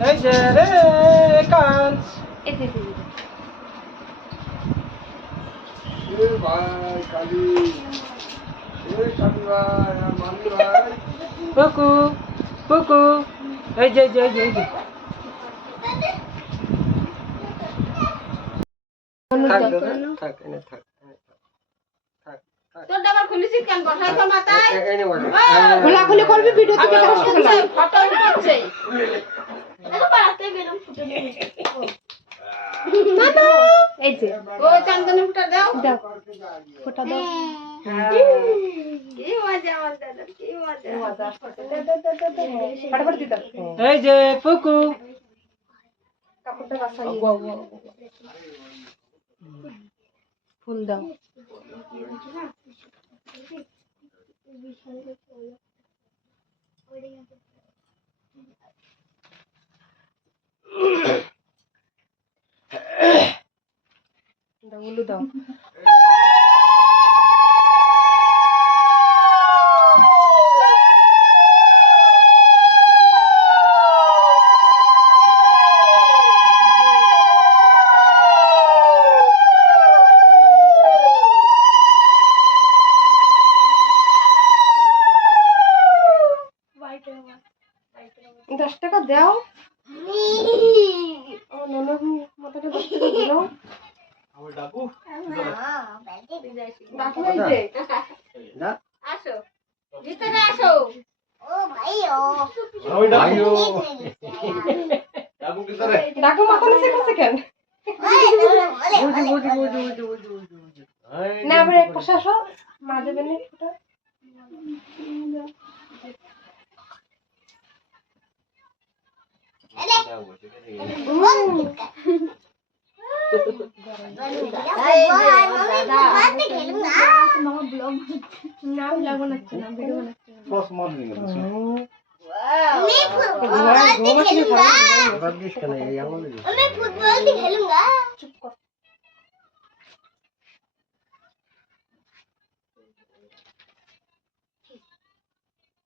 এই যে রে কান এ ভাই কালি ভাই মানি ভাই পুকু পুকু এই যে থাক দাদা থাক এনে থাক তোর ডাবার খুলিছিস কেন বসাই তো মাথায় এনে বসে খোলাখুলি করবি ভিডিও থেকে ফটো উঠছে দেখো পাড়াতে বেরম ফুটে মামা এই যে ও চান্দনের ফুটা দাও ফুটা দাও কি মজা আমার দাদা কি মজা ফটাফট দি দাও এই যে পুকু কাপড়টা বাসাই ফুল দাও দাও দশ টাকা দাও মাথাটা 10 টাকা দিলাও আমার ডাকু ডাকু এই যে না আসো ভিতরে আসো ও ভাইও আমি ডাকু ডাকু ভিতরে ডাকু মাথা নিচে কাছে কেন বুঝি না আবার এক পাশে আসো মা দেবে না ফুটা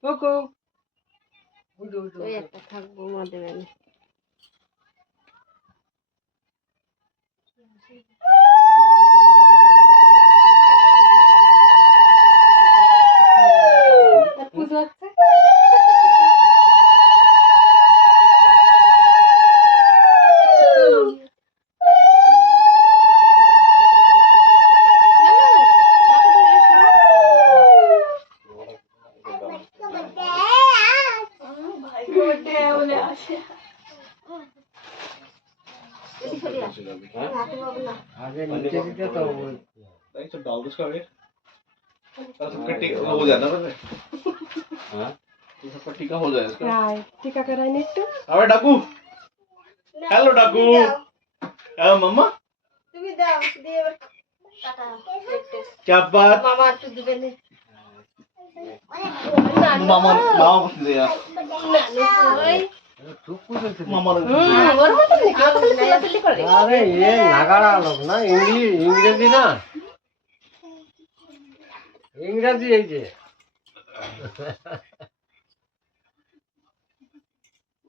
পুকু একটা থাকবো মা দেবে না পুজো হচ্ছে আগে নিচে দিতে তো नहीं तो डाल दो उसका वेट तो कट्टी हो जाता है हाँ तो सब टीका हो जाएगा इसका রাই টিকা করাই নি একটু अबे डाकू हेलो डाकू हेलो मम्मा তুমি দাও দিয়ে টাকা क्या बात মামা একটু দিবে নি मामा मामा कुछ दे यार চুপ করে मामा ওর মত নি কত চিল্লাচিল্লি করে আরে এ নাগাড়া লোক না ইংরেজি না ইংরেজি এই যে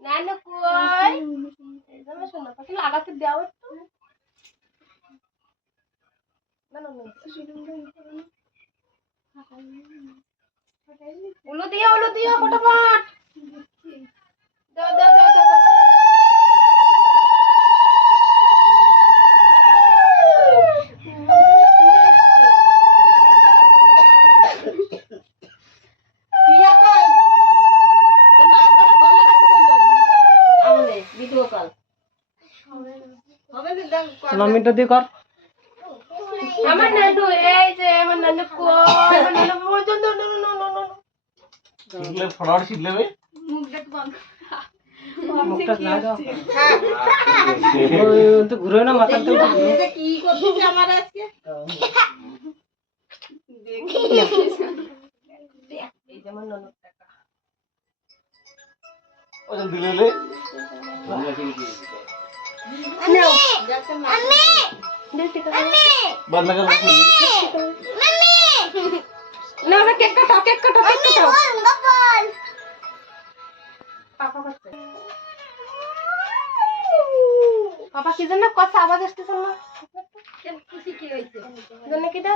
নানু কই এই যে শোনা পাখি লাগাতে দাও একটু না উলো দিও ফটাফট দাও মিনিট দিয়ে কর আমার নানু এই যে আমার নানু কই আমার নানু পর্যন্ত सीखले फटाफट सीख ले भाई মুখটা না দাও তো ঘুরে না মাথাটা কি করছিস আমার আজকে এই যে আমার নানু টাকা ओ जल्दी ले ले बंद लगा না না কেক কাটো পাপা করতে বাবা কি জন্য কথা আওয়াজ আসতেছে না খুশি কি হইছে জন্য কিটা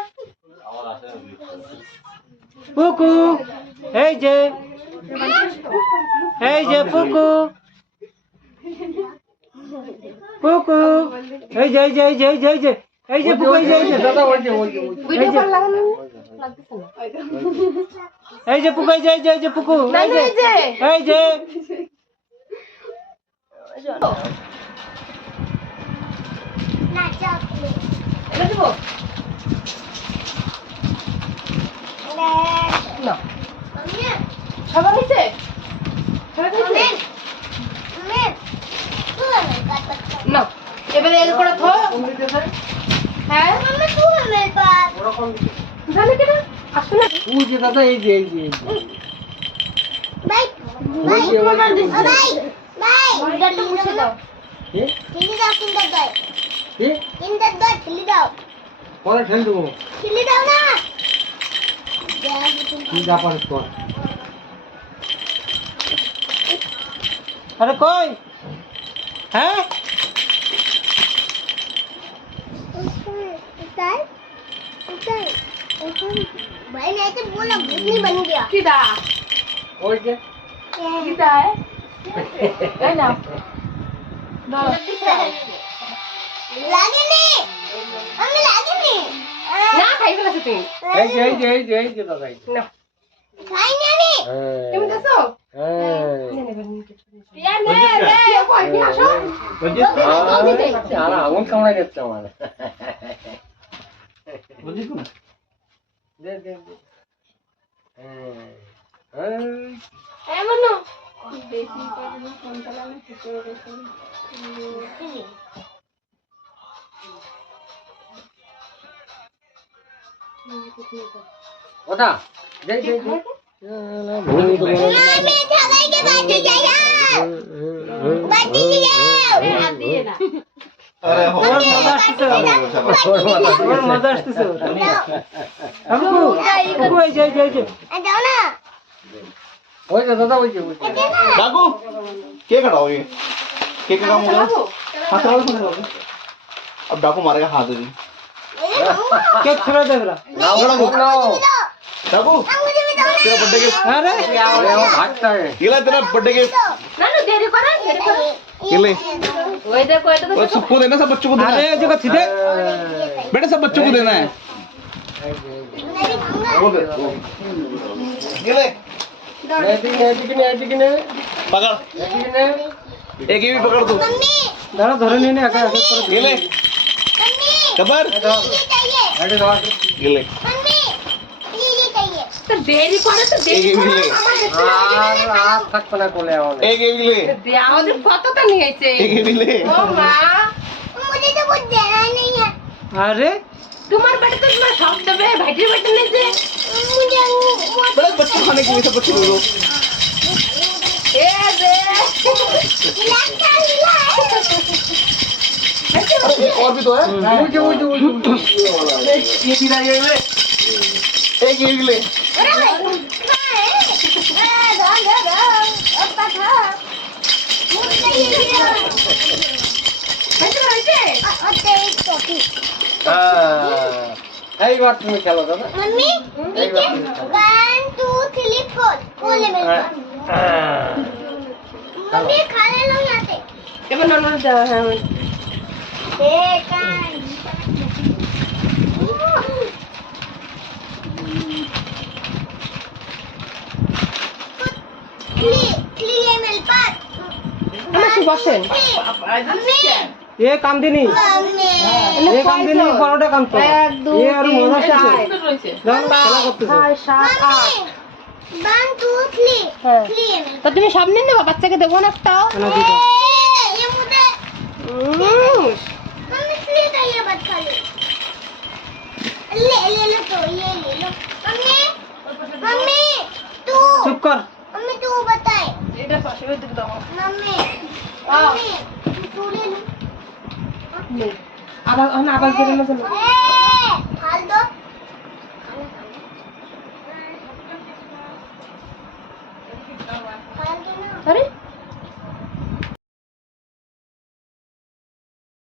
পুকু এই যে পুকু পুকু এই যে পুকু দাদা ভিডিও কল লাগানো লাগতেছে না এই যে পুকু এই যে পুকু এই যে না চকলেট এটা দিব না খাবার হইছে না এবারে এর করে থো হ্যাঁ জানি কি না আসো না ওই যে দাদা এই যে বাই এটা মুছে দাও কি চিনি দাও কিনতে দাও কি কিনতে দাও চিনি দাও পরে ঠেল দেবো চিনি দাও না কি যা পারিস কর আরে কই হ্যাঁ भाई मैं तो बोला घुटनी बन गया किदा ওই যে किदा है है ना लागे नहीं हमें लागे नहीं ना खाई बोला से तुम এই যে দাদা ना खाई नहीं तुम दसो यार ने रे कोई भी आसो আর আগুন কামড়াই যাচ্ছে আমার বুঝিস না দে ए मनु बेसी पर फोन चलाने छुट्टी हो गई ওটা দে मैं ढगाई के बात जाया बात जाया दिए ना আরে ওর মজা আসতেছে আমকু ওই যে जाओ ना ওই যে দাদা ওই যে डाकू केक हटाओगे केक का काम हो गया हाथ चलाओ फोन चलाओ अब डाकू मारेगा हाथ में কেক ছড়া দে বলা डाकू मुझे भी दो तेरा बर्थडे के আরে ভাগতা है ये ले तेरा बर्थडे के ना ना देरी करो ये ले ओए देखो ये तो और सबको देना सब बच्चों को देना আরে है এই যে ছিদে बेटा सब बच्चों को देना है वो दे ये ले এদিকে নে पकड़ एक ये भी पकड़ तू मम्मी দাঁড়া ধরে নিয়ে নে একা একা করে ये ले मम्मी कबर ये चाहिए আরে দাও ये ले मम्मी ये चाहिए तो देरी करे तो एक ये भी ले আর থাকবে না কোলে আমার एक ये भी ले আমাদের কত তো নিয়ে আইছে एक ये भी ले ও মা मुझे तो कुछ देना नहीं है আরে तुम्हारे बेटे तो तुम्हारा शौक दबे भाईटे बेटे ने से मुझे बड़ा बच्चों खाने के लिए सब बच्चे ले लो ए बे अरे एक और भी तो है ওই যে ये भी ना ये ले एक ये भी ले अरे भाई अपा था मुझे ये এইবার তুমি খেলো দাদা मम्मी ठीक है 1 2 3 4 बोले मेरे मम्मी खाने लो यहाँ से এবার না হ্যাঁ ये मेरे पास বসেন मम्मी এ কাম দিনি मम्मी এ কাম দিনি বড়টা কাম তো এ আর মজা আসছে দাও খেলা করতেছে 1 2 3 তো তুমি সব নিন নেবা বাচ্চাকে দেবো না একটাও না দিতে ये मुझे मम्मी प्लीज ये मत खा ले तो ये ले लो मम्मी तू চুপ কর मम्मी तू बताए এটা পাশে দিকে দাও मम्मी मम्मी तू ले लो আবার আবার করে না ए